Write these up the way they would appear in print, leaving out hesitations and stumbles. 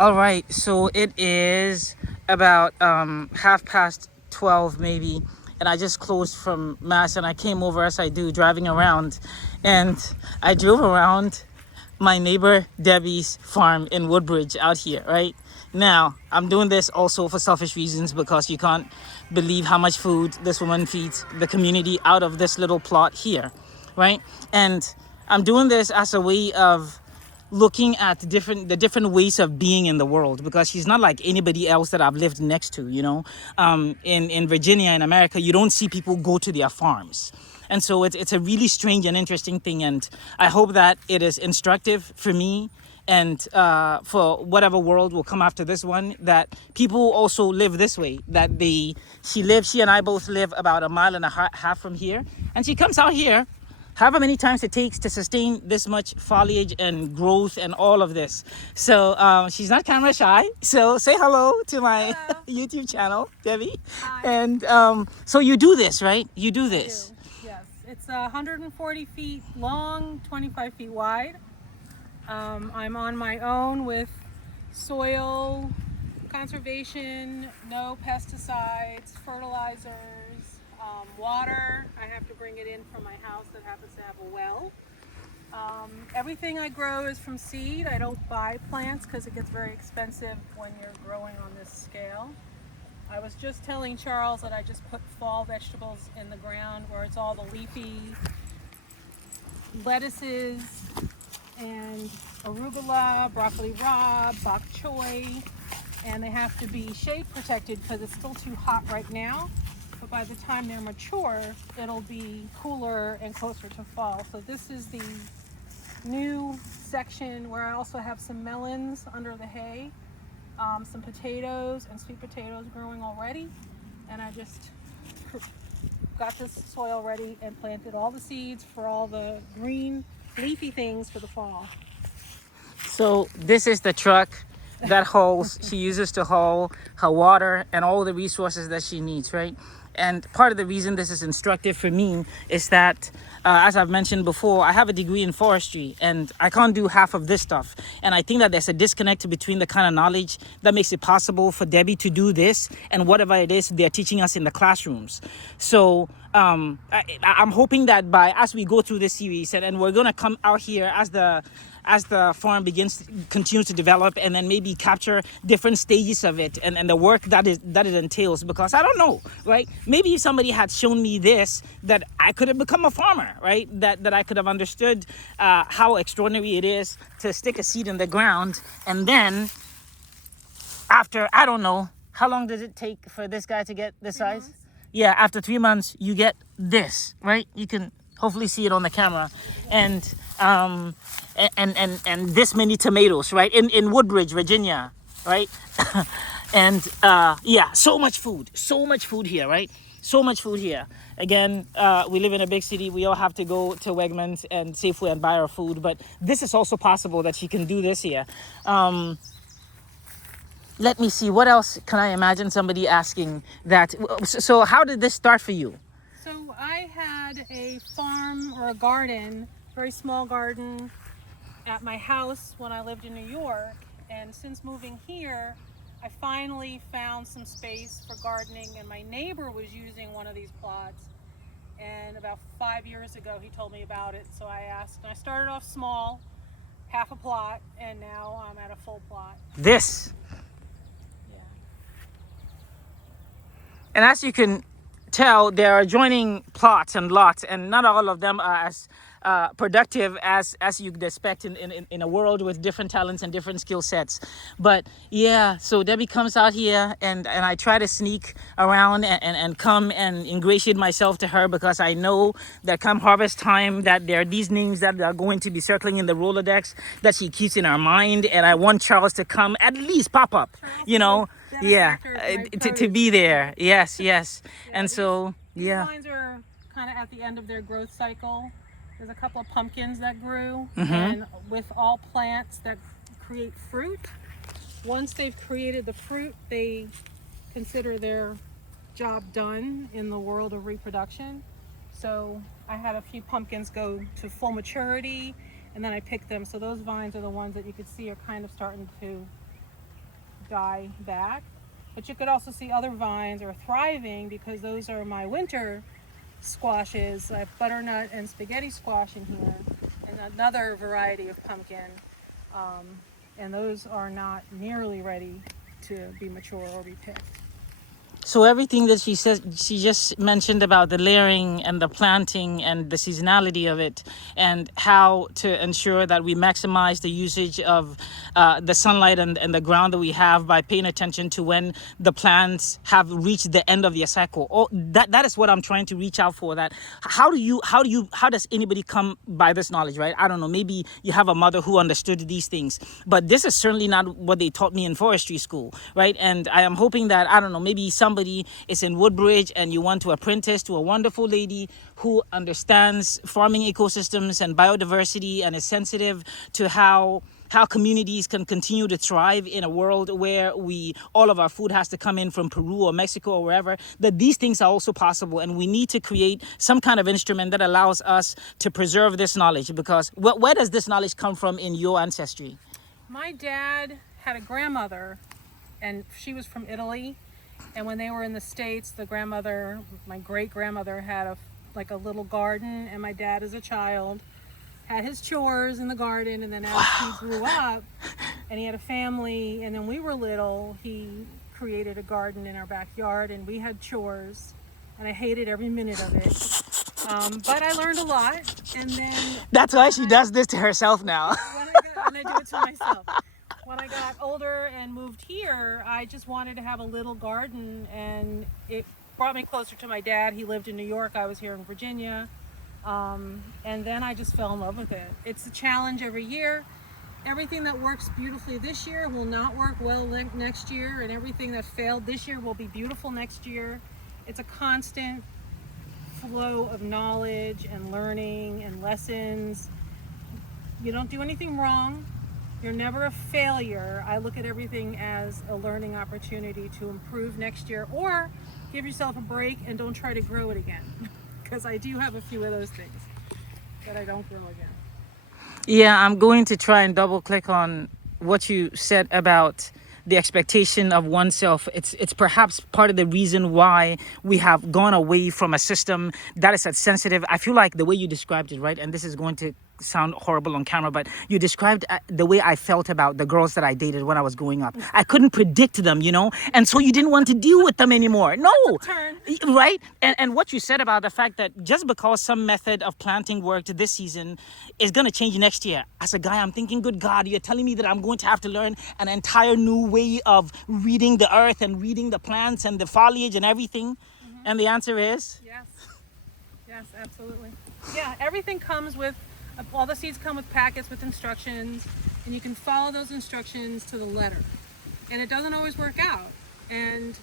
All right, so it is about 12:30 maybe, and I just closed from mass and I came over as I do driving around, and I drove around my neighbor Debbie's farm in Woodbridge out here. Right now, I'm doing this also for selfish reasons because you can't believe how much food this woman feeds the community out of this little plot here, right? And I'm doing this as a way of looking at the different ways of being in the world, because she's not like anybody else that I've lived next to, in Virginia, in America, you don't see people go to their farms. And so it's a really strange and interesting thing, and I hope that it is instructive for me and for whatever world will come after this one, that people also live this way, that she and I both live about a mile and a half from here, and she comes out here however many times it takes to sustain this much foliage and growth and all of this. So she's not camera shy. So say hello to my Hello. YouTube channel, Debbie. Hi. And so you do this, right? You do I this. do. Yes. It's 140 feet long, 25 feet wide. I'm on my own with soil conservation, no pesticides, fertilizers, water. I have to bring it in from my house that happens to have a well. Everything I grow is from seed. I don't buy plants because it gets very expensive when you're growing on this scale. I was just telling Charles that I just put fall vegetables in the ground where it's all the leafy lettuces and arugula, broccoli rabe, bok choy, and they have to be shade protected because it's still too hot right now. But by the time they're mature, it'll be cooler and closer to fall. So this is the new section where I also have some melons under the hay, some potatoes and sweet potatoes growing already. And I just got this soil ready and planted all the seeds for all the green leafy things for the fall. So this is the truck that she uses to haul her water and all the resources that she needs, right? And part of the reason this is instructive for me is that, as I've mentioned before, I have a degree in forestry and I can't do half of this stuff. And I think that there's a disconnect between the kind of knowledge that makes it possible for Debbie to do this and whatever it is they're teaching us in the classrooms. So I'm hoping that as we go through this series, and we're going to come out here as the farm continues to develop, and then maybe capture different stages of it and the work that it entails, because I don't know, right? Maybe if somebody had shown me this, that I could have become a farmer, right? That I could have understood how extraordinary it is to stick a seed in the ground, and then after, I don't know, how long does it take for this guy to get this size? Months. Yeah, after 3 months, you get this, right? You can hopefully see it on the camera. And this many tomatoes, right? In Woodbridge, Virginia, right? And yeah, so much food here, right? So much food here. Again, we live in a big city. We all have to go to Wegmans and Safeway and buy our food, but this is also possible that you can do this here. Let me see, what else can I imagine somebody asking that? So how did this start for you? So I had a farm or a garden, very small garden at my house when I lived in New York. And since moving here, I finally found some space for gardening, and my neighbor was using one of these plots. And about 5 years ago, he told me about it. So I asked, and I started off small, half a plot, and now I'm at a full plot. This. Yeah. And as you can tell, there are adjoining plots and lots, and not all of them are as productive as you'd expect in a world with different talents and different skill sets. But yeah, so Debbie comes out here, and I try to sneak around and come and ingratiate myself to her, because I know that come harvest time that there are these names that are going to be circling in the Rolodex that she keeps in her mind, and I want Charles to come, at least pop up, yeah, to be there. Yes. Yeah, And so these vines are kind of at the end of their growth cycle. There's a couple of pumpkins that grew, and with all plants that create fruit, once they've created the fruit, they consider their job done in the world of reproduction. So I had a few pumpkins go to full maturity, and then I picked them. So those vines are the ones that you could see are kind of starting to die back. But you could also see other vines are thriving because those are my winter squashes. I have butternut and spaghetti squash in here, and another variety of pumpkin. And those are not nearly ready to be mature or be picked. So everything that she says, she just mentioned about the layering and the planting and the seasonality of it, and how to ensure that we maximize the usage of the sunlight and the ground that we have by paying attention to when the plants have reached the end of their cycle. Oh, that is what I'm trying to reach out for. That how does anybody come by this knowledge, right? I don't know. Maybe you have a mother who understood these things, but this is certainly not what they taught me in forestry school, right? And I am hoping that, I don't know, maybe somebody is in Woodbridge and you want to apprentice to a wonderful lady who understands farming ecosystems and biodiversity and is sensitive to how communities can continue to thrive in a world where all of our food has to come in from Peru or Mexico or wherever, that these things are also possible, and we need to create some kind of instrument that allows us to preserve this knowledge. Because where does this knowledge come from in your ancestry? My dad had a grandmother, and she was from Italy. And when they were in the States, the grandmother, my great grandmother, had a little garden, and my dad, as a child, had his chores in the garden. And then as he grew up, and he had a family, and then we were little, he created a garden in our backyard, and we had chores, and I hated every minute of it. But I learned a lot, and then that's why she does this to herself now. and I do it to myself. When I got older and moved here, I just wanted to have a little garden, and it brought me closer to my dad. He lived in New York. I was here in Virginia. And then I just fell in love with it. It's a challenge every year. Everything that works beautifully this year will not work well next year, and everything that failed this year will be beautiful next year. It's a constant flow of knowledge and learning and lessons. You don't do anything wrong. You're never a failure. I look at everything as a learning opportunity to improve next year, or give yourself a break and don't try to grow it again. Because I do have a few of those things that I don't grow again. Yeah, I'm going to try and double click on what you said about the expectation of oneself. It's perhaps part of the reason why we have gone away from a system that is as sensitive. I feel like the way you described it, right? And this is going to sound horrible on camera, but you described the way I felt about the girls that I dated when I was growing up. I couldn't predict them, and so you didn't want to deal with them anymore. No, right? And what you said about the fact that just because some method of planting worked this season is going to change next year. As a guy, I'm thinking, good God, you're telling me that I'm going to have to learn an entire new way of reading the earth and reading the plants and the foliage and everything? Mm-hmm. And the answer is? Yes, absolutely. Yeah, everything comes with, all the seeds come with packets with instructions, and you can follow those instructions to the letter. And it doesn't always work out. And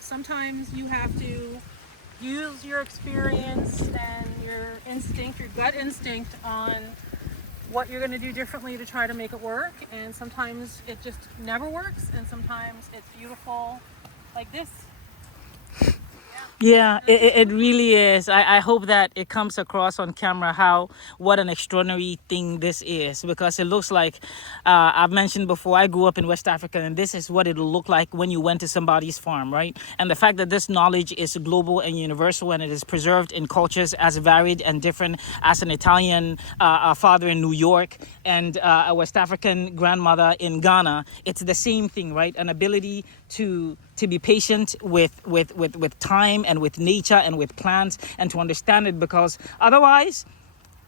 sometimes you have to use your experience and your instinct, your gut instinct, on what you're going to do differently to try to make it work. And sometimes it just never works, and sometimes it's beautiful like this. Yeah, it really is. I hope that it comes across on camera what an extraordinary thing this is, because it looks like, I've mentioned before, I grew up in West Africa, and this is what it'll look like when you went to somebody's farm, right? And the fact that this knowledge is global and universal, and it is preserved in cultures as varied and different as an Italian father in New York and a West African grandmother in Ghana. It's the same thing, right? An ability to be patient with time and with nature and with plants, and to understand it, because otherwise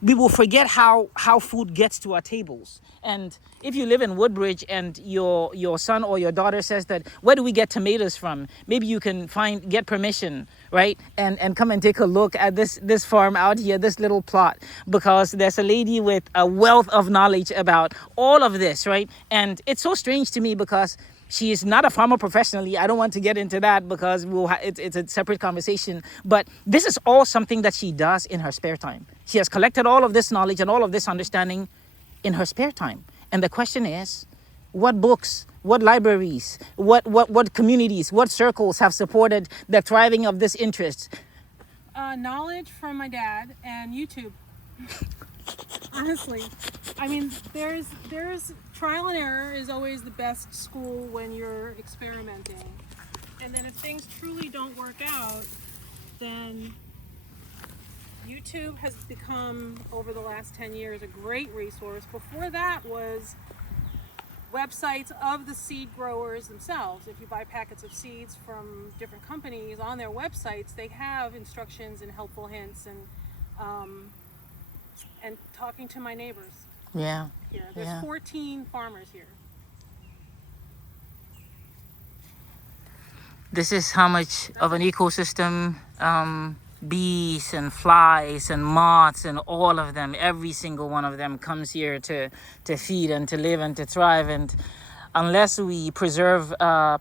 we will forget how food gets to our tables. And if you live in Woodbridge and your son or your daughter says that, where do we get tomatoes from? Maybe you can get permission, right? And come and take a look at this farm out here, this little plot, because there's a lady with a wealth of knowledge about all of this, right? And it's so strange to me because she is not a farmer professionally. I don't want to get into that because it's a separate conversation. But this is all something that she does in her spare time. She has collected all of this knowledge and all of this understanding in her spare time. And the question is, what books, what libraries, what communities, what circles have supported the thriving of this interest? Knowledge from my dad and YouTube. Honestly, I mean, there's trial and error is always the best school when you're experimenting. And then if things truly don't work out, then YouTube has become, over the last 10 years, a great resource. Before that was websites of the seed growers themselves. If you buy packets of seeds from different companies, on their websites, they have instructions and helpful hints and talking to my neighbors. Yeah. Here, there's 14 farmers here. This is how much of an ecosystem, bees and flies and moths and all of them, every single one of them comes here to feed and to live and to thrive. And unless we preserve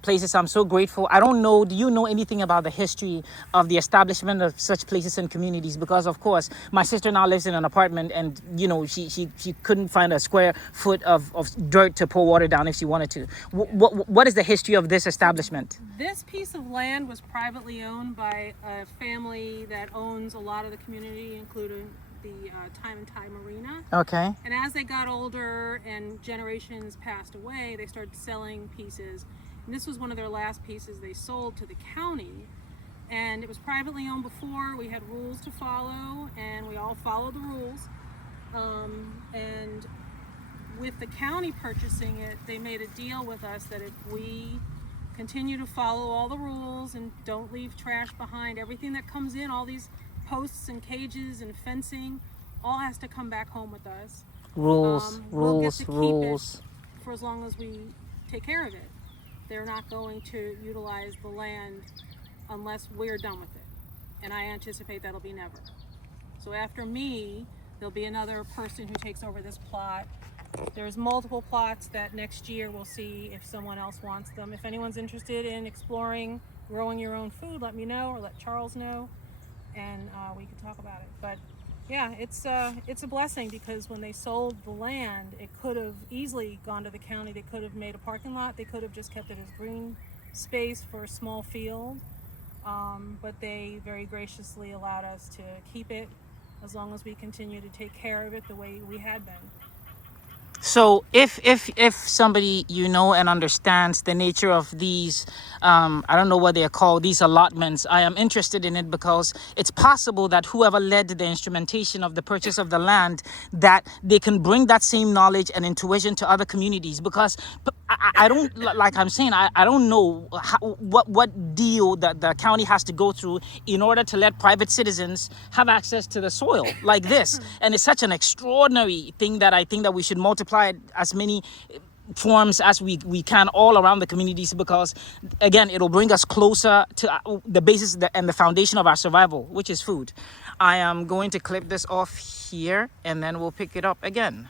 places, I'm so grateful. I don't know, do you know anything about the history of the establishment of such places and communities? Because of course my sister now lives in an apartment, and you know, she couldn't find a square foot of dirt to pour water down if she wanted to. What is the history of this establishment? This piece of land was privately owned by a family that owns a lot of the community, including the Time and Tide Marina. Okay. And as they got older and generations passed away, they started selling pieces. And this was one of their last pieces they sold to the county. And it was privately owned before. We had rules to follow, and we all followed the rules. And with the county purchasing it, they made a deal with us that if we continue to follow all the rules and don't leave trash behind, everything that comes in, all these posts and cages and fencing, all has to come back home with us. We'll get to keep it for as long as we take care of it. They're not going to utilize the land unless we're done with it. And I anticipate that'll be never. So after me, there'll be another person who takes over this plot. There's multiple plots that next year we'll see if someone else wants them. If anyone's interested in exploring growing your own food, let me know, or let Charles know, and we can talk about it. But yeah, it's a blessing, because when they sold the land, it could have easily gone to the county. They could have made a parking lot. They could have just kept it as green space for a small field. But they very graciously allowed us to keep it as long as we continue to take care of it the way we had been. So if somebody, you know, and understands the nature of these, I don't know what they are called, these allotments, I am interested in it, because it's possible that whoever led the instrumentation of the purchase of the land, that they can bring that same knowledge and intuition to other communities. Because I don't, like I'm saying, I don't know what deal that the county has to go through in order to let private citizens have access to the soil like this. And it's such an extraordinary thing that I think that we should multiply it as many forms as we can all around the communities, because again, it'll bring us closer to the basis and the foundation of our survival, which is food. I am going to clip this off here, and then we'll pick it up again.